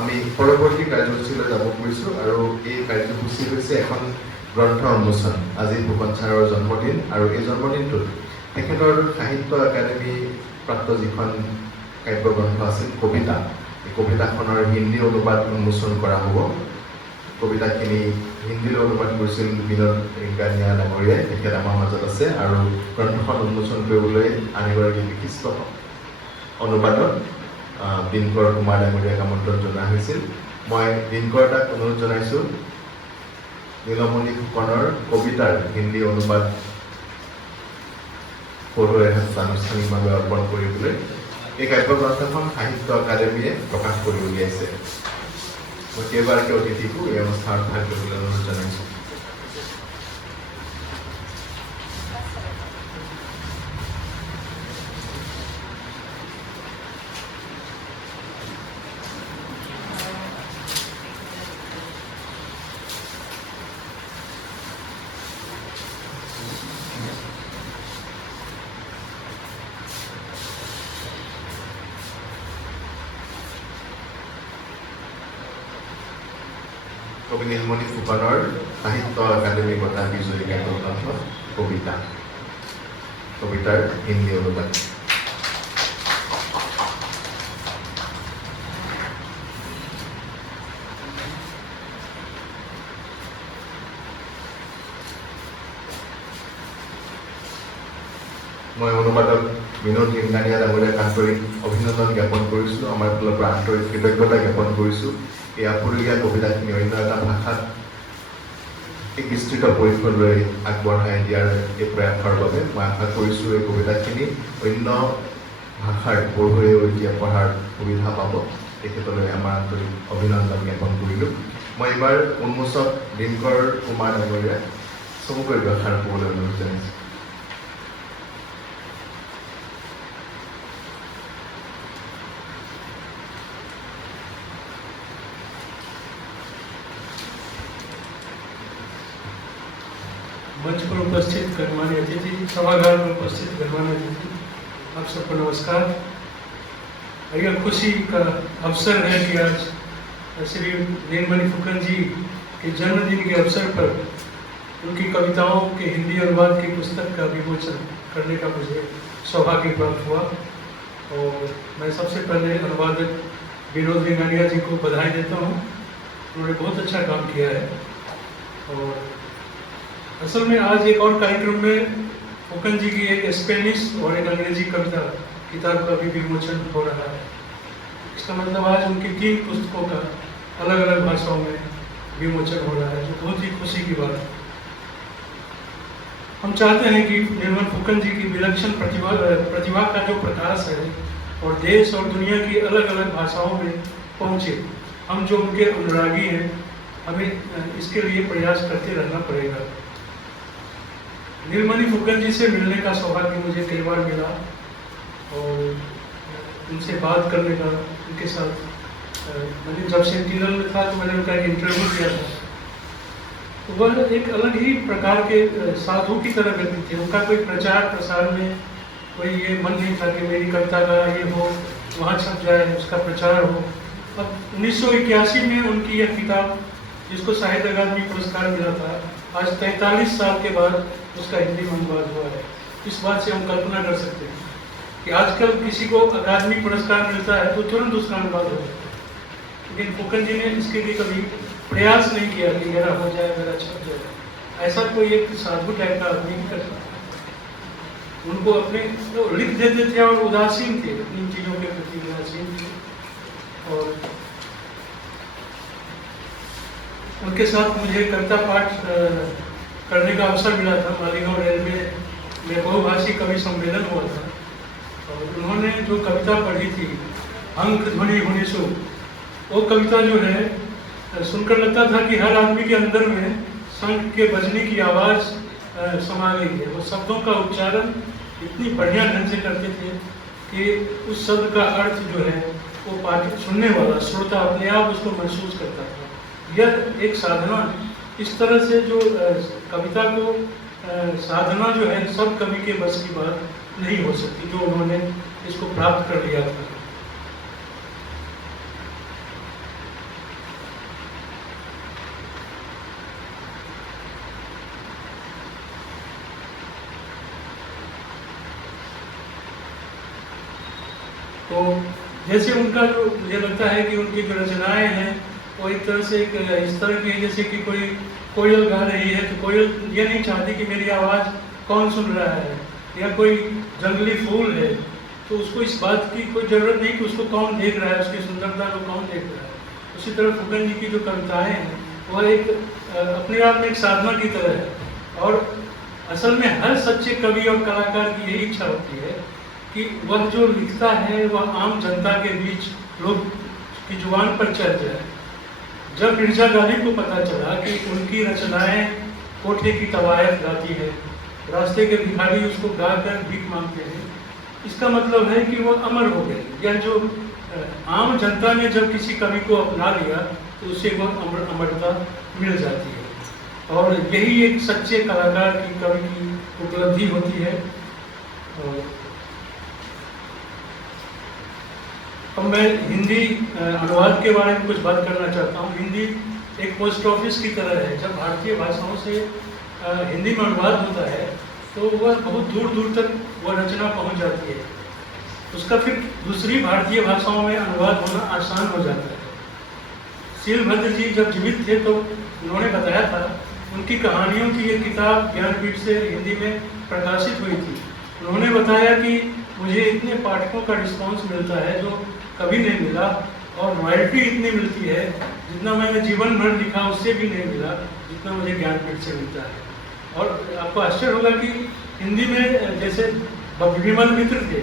আমি পৰৱৰ্তী কাৰ্যসূচীলৈ যাব খুজিছোঁ আৰু এই কাৰ্যসূচী হৈছে এখন গ্ৰন্থ উন্মোচন। আজি ফুকন ছাৰৰ জন্মদিন আৰু এই জন্মদিনটোত তেখেতৰ সাহিত্য একাডেমী প্ৰাপ্ত যিখন কাব্যগ্ৰন্থ আছিল কবিতা, এই কবিতাখনৰ হিন্দী অনুবাদ উন্মোচন কৰা হ'ব। কবিতাখিনি হিন্দীলৈ অনুবাদ কৰিছিল বিনোদ ৰিংগানিয়া ডাঙৰীয়াই, তেখেত আমাৰ মাজত আছে আৰু গ্ৰন্থখন উন্মোচন কৰিবলৈ আন এগৰাকী বিশিষ্ট অনুবাদক দিনকৰ কুমাৰ ডাঙৰীয়াক আমন্ত্ৰণ জনোৱা হৈছিল। মই দিনকৰ দাক অনুৰোধ জনাইছোঁ নীলমণি ফুকনৰ কবিতাৰ হিন্দী অনুবাদ পঢ়ুৱৈ এসাঁজ আনুষ্ঠানিকভাৱে অৰ্পণ কৰিবলৈ। এই কাব্যগ্ৰন্থখন সাহিত্য একাডেমীয়ে প্ৰকাশ কৰি উলিয়াইছে। মই কেইবাৰকে অতিথিকো এই অনুষ্ঠানত ভাগ ল'বলৈ অনুৰোধ জনাইছোঁ। কবি নীলমণি ফুকনৰ সাহিত্য একাডেমী বঁটা বিজয়ী কাব্যগ্ৰন্থ কবিতা, কবিতাৰ হিন্দী অনুবাদ। মই অনুবাদক বিনোদ ৰিংগানিয়া ডাঙৰীয়াক আন্তৰিক অভিনন্দন জ্ঞাপন কৰিছোঁ। আমাৰ ফালৰ পৰা আন্তৰিক কৃতজ্ঞতা জ্ঞাপন কৰিছোঁ। এই আপুৰুগীয়া কবিতাখিনি অন্য এটা ভাষাত এক বিস্তৃত পৰিসৰলৈ আগবঢ়াই দিয়াৰ এই প্ৰয়াসৰ বাবে মই আশা কৰিছোঁ এই কবিতাখিনি অন্য ভাষাৰ পঢ়ুৱৈও এতিয়া পঢ়াৰ সুবিধা পাব। তেখেতলৈ আমাৰ আন্তৰিক অভিনন্দন জ্ঞাপন কৰিলোঁ। মই এইবাৰ উন্মোচক দিনকৰ কুমাৰ ডাঙৰীয়াক চমুকৈ দুআষাৰ ক'বলৈ অনুৰোধ জনাইছোঁ। मंच पर उपस्थित गणमान्य अतिथि, सभागार में उपस्थित गणमान्य अतिथि, आप सबको नमस्कार। यह खुशी का अवसर है कि आज श्री नीलमणि फुकन जी के जन्मदिन के अवसर पर उनकी कविताओं के हिंदी अनुवाद की पुस्तक का विमोचन करने का मुझे सौभाग्य प्राप्त हुआ। और मैं सबसे पहले अनुवादक विनोद रिंगानिया जी को बधाई देता हूँ। उन्होंने बहुत अच्छा काम किया है। और असल में आज एक और कार्यक्रम में फुकन जी की एक स्पेनिश और एक अंग्रेजी कविता किताब का भी विमोचन हो रहा है। इसका मतलब आज उनकी 3 पुस्तकों का अलग अलग भाषाओं में विमोचन हो रहा है, जो बहुत ही खुशी की बात है। हम चाहते हैं कि नीलमणि फुकन जी की विलक्षण प्रतिभा का जो प्रकाश है और देश और दुनिया की अलग अलग भाषाओं में पहुँचे। हम जो उनके अनुरागी हैं, हमें इसके लिए प्रयास करते रहना पड़ेगा। नीलमणि फुकन जी से मिलने का सौभाग्य मुझे कई बार मिला और उनसे बात करने का, उनके साथ मैंने जब सेंटिनल में था तो मैंने उनका एक इंटरव्यू किया था। तो वह एक अलग ही प्रकार के साधु की तरह व्यक्ति थे। उनका कोई प्रचार प्रसार में कोई ये मन नहीं था कि मेरी कविता का ये हो, वहाँ छप जाए, उसका प्रचार हो। अब 1981 में उनकी यह किताब, जिसको साहित्य अकादमी पुरस्कार मिला था, आज 43 साल के बाद उसका हिंदी में अनुवाद हुआ है। इस बात से हम कल्पना कर सकते हैं कि आजकल किसी को अकादमी पुरस्कार मिलता है तो तुरंत उसका अनुवाद हो जाता है, लेकिन फुकन जी ने इसके लिए कभी प्रयास नहीं किया कि मेरा हो जाए, मेरा छप जाए। ऐसा कोई एक साधु टाइप का आदमी नहीं करता। उनको अपने तो लिख देते थे और उदासीन थे, इन चीज़ों के प्रति उदासीन थे। और उनके साथ मुझे कविता पाठ करने का अवसर मिला था। मालीगांव रेलवे में बहुभाषी कवि सम्मेलन हुआ था और उन्होंने जो कविता पढ़ी थी अंक ध्वनि हुनिसु, वो कविता जो है सुनकर लगता था कि हर आदमी के अंदर में शंख के बजने की आवाज़ समा गई है। वो शब्दों का उच्चारण इतनी बढ़िया ढंग से करते थे कि उस शब्द का अर्थ जो है वो पाठक, सुनने वाला श्रोता अपने आप उसको महसूस करता था। यह एक साधना, इस तरह से जो कविता को साधना जो है सब कवि के बस की बात नहीं हो सकती, जो उन्होंने इसको प्राप्त कर लिया था। तो जैसे उनका जो मुझे लगता है कि उनकी जो रचनाएं हैं वो एक तरह से एक इस तरह की है जैसे कि कोई कोयल गा रही है तो कोयल ये नहीं चाहती कि मेरी आवाज़ कौन सुन रहा है, या कोई जंगली फूल है तो उसको इस बात की कोई ज़रूरत नहीं कि उसको कौन देख रहा है, उसकी सुंदरता को कौन देख रहा है। उसी तरह फुकन जी की जो कविताएं हैं वह एक अपने आप में एक साधना की तरह है। और असल में हर सच्चे कवि और कलाकार की यही इच्छा होती है कि वह जो लिखता है वह आम जनता के बीच लोग की जुबान पर चढ़ जाए। जब मिर्जा गालिब को पता चला कि उनकी रचनाएं कोठे की तवायत गाती है, रास्ते के भिखारी उसको गाकर भीख मांगते हैं, इसका मतलब है कि वह अमर हो गए। यह जो आम जनता ने जब किसी कवि को अपना लिया तो उसे वह अमरता मिल जाती है। और यही एक सच्चे कलाकार की कवि की उपलब्धि होती है। अब मैं हिंदी अनुवाद के बारे में कुछ बात करना चाहता हूँ। हिंदी एक पोस्ट ऑफिस की तरह है। जब भारतीय भाषाओं से हिंदी में अनुवाद होता है तो वह बहुत दूर दूर तक वह रचना पहुँच जाती है। उसका फिर दूसरी भारतीय भाषाओं में अनुवाद होना आसान हो जाता है। शीलभद्र जी जब जीवित थे तो उन्होंने बताया था उनकी कहानियों की एक किताब ज्ञानपीठ से हिंदी में प्रकाशित हुई थी। उन्होंने बताया कि मुझे इतने पाठकों का रिस्पांस मिलता है जो कभी नहीं मिला, और रॉयल्टी इतनी मिलती है जितना मैंने जीवन भर लिखा उससे भी नहीं मिला जितना मुझे ज्ञानपीठ से मिलता है। और आपको आश्चर्य होगा कि हिंदी में जैसे विमल मित्र थे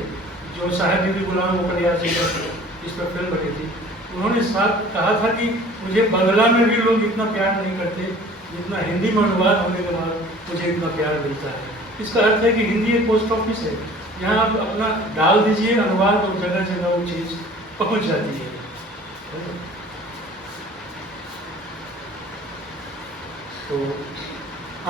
जो साहेब बीबी गुलाम उपन्यास इस पर फिल्म बनी थी, उन्होंने साथ कहा था कि मुझे बंगला में भी लोग इतना प्यार नहीं करते जितना हिंदी में अनुवाद होने के बाद मुझे इतना प्यार मिलता है। इसका अर्थ है कि हिंदी एक पोस्ट ऑफिस है, यहाँ आप अपना डाल दीजिए अनुवाद और जगह जगह वो चीज़ पहुँच जाती है। तो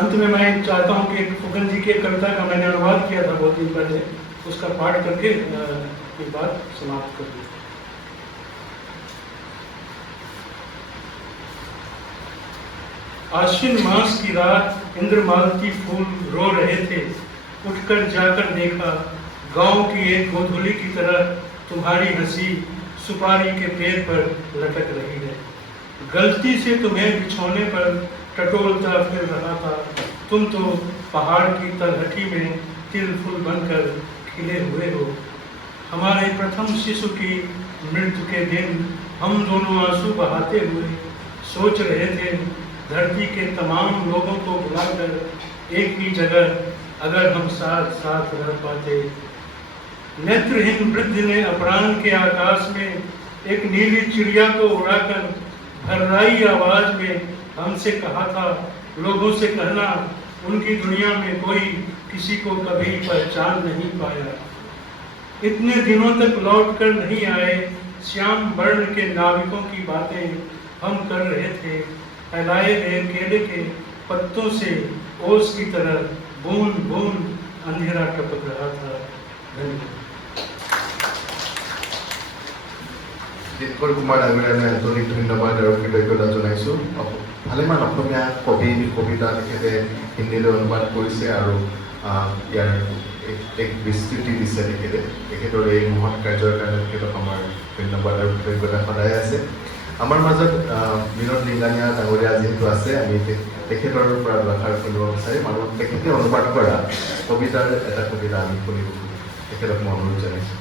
अंत में मैं चाहता हूँ कि फुकन जी की एक कविता का मैंने अनुवाद किया था बहुत दिन पहले, उसका पाठ करके ये बात समाप्त कर दी। आश्विन मास की रात इंद्रमालती फूल रो रहे थे, उठकर जाकर देखा गांव की एक गोधुली की तरह तुम्हारी हंसी सुपारी के पेड़ पर लटक रही है। गलती से तुम्हें बिछौने पर टटोलता फिर रहा था, तुम तो पहाड़ की तलहटी में तिल फूल बनकर खिले हुए हो। हमारे प्रथम शिशु की मृत्यु के दिन हम दोनों आंसू बहाते हुए सोच रहे थे धरती के तमाम लोगों को बुलाकर एक ही जगह अगर हम साथ साथ रह पाते। नेत्रहीन वृद्ध ने अपराह्न के आकाश में एक नीली चिड़िया को उड़ाकर भर्राई आवाज में हमसे कहा था, लोगों से कहना उनकी दुनिया में कोई किसी को कभी पहचान नहीं पाया। इतने दिनों तक लौट कर नहीं आए श्याम वर्ण के नाविकों की बातें हम कर रहे थे। फैलाए गए केले के पत्तों से ओस की तरह बूंद बूंद अंधेरा टपक रहा था। धन्यवाद। দিনকৰ কুমাৰ ডাঙৰীয়া আমি আন্তৰিক ধন্যবাদ আৰু কৃতজ্ঞতা জনাইছোঁ। ভালেমান অসমীয়া কবি কবিতা তেখেতে হিন্দীলৈ অনুবাদ কৰিছে আৰু ইয়াৰ এক বিস্তৃতি দিছে তেখেতৰ এই মহৎ কাৰ্যৰ কাৰণে তেখেতক আমাৰ ধন্যবাদ আৰু কৃতজ্ঞতা সদায় আছে। আমাৰ মাজত বিনোদ লিংগানীয়া ডাঙৰীয়া যিহেতু আছে, আমি তেখেতৰ পৰা দুআষাৰ শুনিব বিচাৰিম আৰু তেখেতে অনুবাদ কৰা কবিতাৰ এটা কবিতা আমি শুনিব তেখেতক মই অনুৰোধ জনাইছোঁ।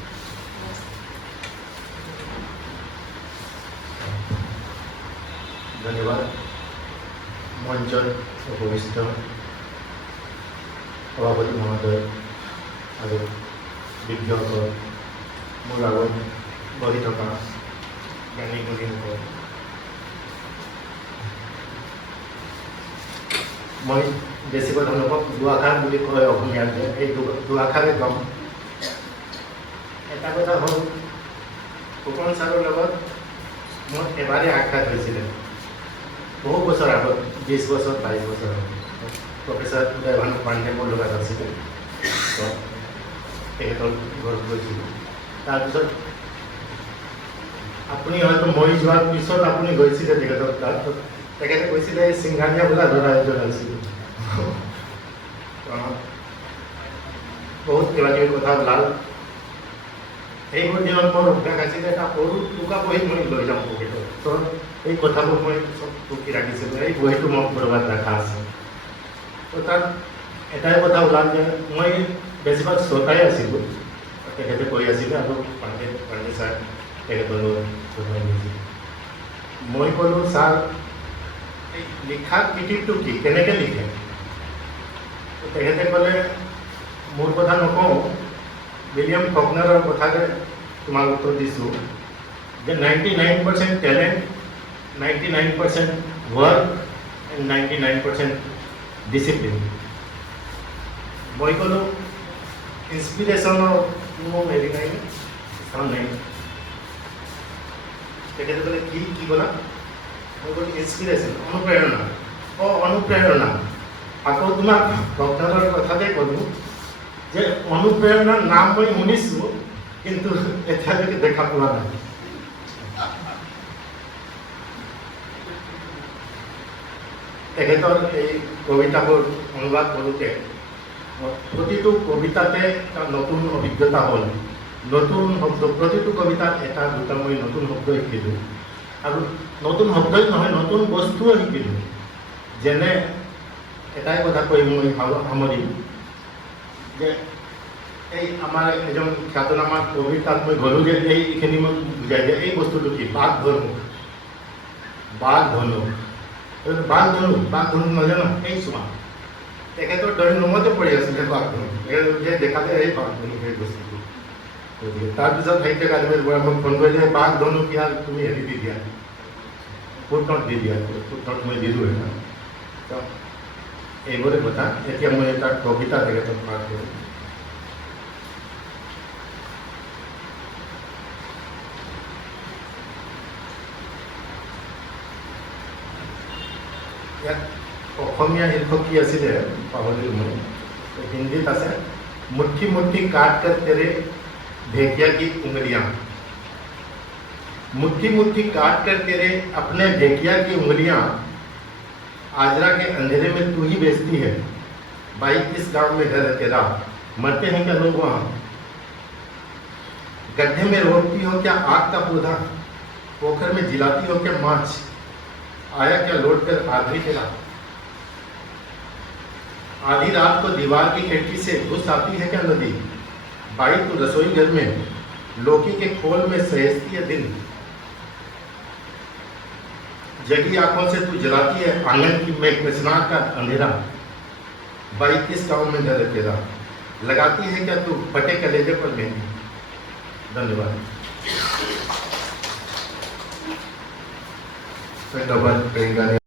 ধন্যবাদ। মঞ্চত উপবিষ্ট সভাপতি মহোদয় আৰু বিজ্ঞসকল, মোৰ আগত বহি থকা জ্ঞানী গুণীসকল, মই বেছিকৈ ধন্যবাদ দুআষাৰ বুলি কয় অসমীয়াত, এই দুআষাৰে ক'ম। এটা কথা হ'ল ফুকন ছাৰৰ লগত মোৰ এবাৰেই সাক্ষাৎ হৈছিলে, বহু বছৰ আগত, 20 বছৰ 22 বছৰ আগত। প্ৰফেচাৰ উদয়ভানু পাণ্ডে মোৰ লগত আছিলে, তেখেতৰ ঘৰত গৈছিলোঁ। তাৰপিছত আপুনি হয়তো মৰি যোৱাৰ পিছত আপুনি গৈছিলে তেখেতৰ তাত, তেখেতে কৈছিলে এই সিংঘানিয়া বোলা ল'ৰা এজন আছিল। বহুত কিবা কিবি কথা ওলাল। এইবোৰ দিনত মোৰ অভ্যাস আছিলে এটা সৰু টুকা বহী মই লৈ যাওঁ পকেটত। তো এই কথাবোৰ মই চব টুকি ৰাখিছিলোঁ। এই বহীটো মোক ক'ৰবাত ৰখা আছে। তো তাত এটাই কথা ওলাল যে মই বেছিভাগ শ্ৰোতাই আছিলোঁ। তেখেতে কৈ আছিলে আৰু পাণ্ডে ছাৰ তেখেতলৈ শ্ৰোতাই গৈছিল। মই ক'লোঁ, ছাৰ এই লিখা কৃতিত্বটো কি, কেনেকৈ লিখে? তেখেতে ক'লে, মোৰ কথা নকওঁ, উইলিয়াম ফকনাৰৰ কথাৰে তোমাক উত্তৰ দিছোঁ যে 99% টেলেণ্ট, 99% ৱৰ্ক এণ্ড 99% ডিচিপ্লিন। মই ক'লোঁ, ইনস্পিৰেশ্যনৰ কোনো হেৰি নাই, স্থান নাই। তেখেতে ক'লে, কি ক'লা? মই ক'লোঁ, ইনস্পিৰেশ্যন, অনুপ্ৰেৰণা। অনুপ্ৰেৰণা। আকৌ তোমাক ফকনাৰৰ কথাতে ক'লোঁ যে অনুপ্ৰেৰণাৰ নাম মই শুনিছোঁ, কিন্তু এতিয়ালৈকে দেখা পোৱা নাই। তেখেতৰ এই কবিতাবোৰ অনুবাদ কৰোঁতে প্ৰতিটো কবিতাতে এটা নতুন অভিজ্ঞতা হ'ল, নতুন শব্দ, প্ৰতিটো কবিতাত এটা দুটা মই নতুন শব্দ শিকিলোঁ। আৰু নতুন শব্দই নহয়, নতুন বস্তুও শিকিলোঁ। যেনে এটাই কথা কৈ মই সামৰিম যে এই আমাৰ এজন খ্যাতনামা কবিৰ তাত মই গ'লোঁ যে এইখিনি মই বুজাই দিয়ে, এই বস্তুটো কি? বাঘ ধনু। বাঘ ধনু নাজানো? এই চোৱা, তেখেতৰ ড্ৰয়িং ৰুমতে পৰি আছিলে বাঘ ধনু। যে দেখালে এই বাঘ ধনু, সেই বস্তুটো। তাৰপিছত সাহিত্য একাডেমীৰ পৰা মোক ফোন কৰিলে, বাঘ ধনু কি আৰু তুমি হেৰি দি দিয়া, ফুটনট দি দিয়া। ফুটনট মই দিলোঁ এটা। এইবোৰে কথা। এতিয়া মই এটা কবিতা তেখেতক পাঠ কৰোঁ। ইয়াত অসমীয়া শীৰ্ষক কি আছিলে পাহৰিলোঁ মই, হিন্দীত আছে, মুঠ्ठी मुट्ठी काट कर तेरे ढेकिया की उंगलियां। मुट्ठी मुट्ठी काट कर तेरे अपने ढेकिया की उंगलियां, आजरा के अंधेरे में तू ही बेचती है। भाई किस गांव में घर है तेरा, मरते हैं क्या लोग वहाँ? गड्ढे में रोकती हो क्या आग का पौधा, पोखर में जिलाती हो क्या माछ, आया क्या लौट कर आदमी तेरा? आधी रात को दीवार की खिड़की से घुस आती है क्या नदी, भाई तू रसोई घर में लौकी के खोल में सहेजती है दिन। जगी आंखों से तू जलाती है आंगन की में कृष्णा का अंधेरा, भाई किस गांव में घर है तेरा? लगाती है क्या तू फटे कलेजे पर मेहंदी? धन्यवाद। धन्यवाद प्रियंका।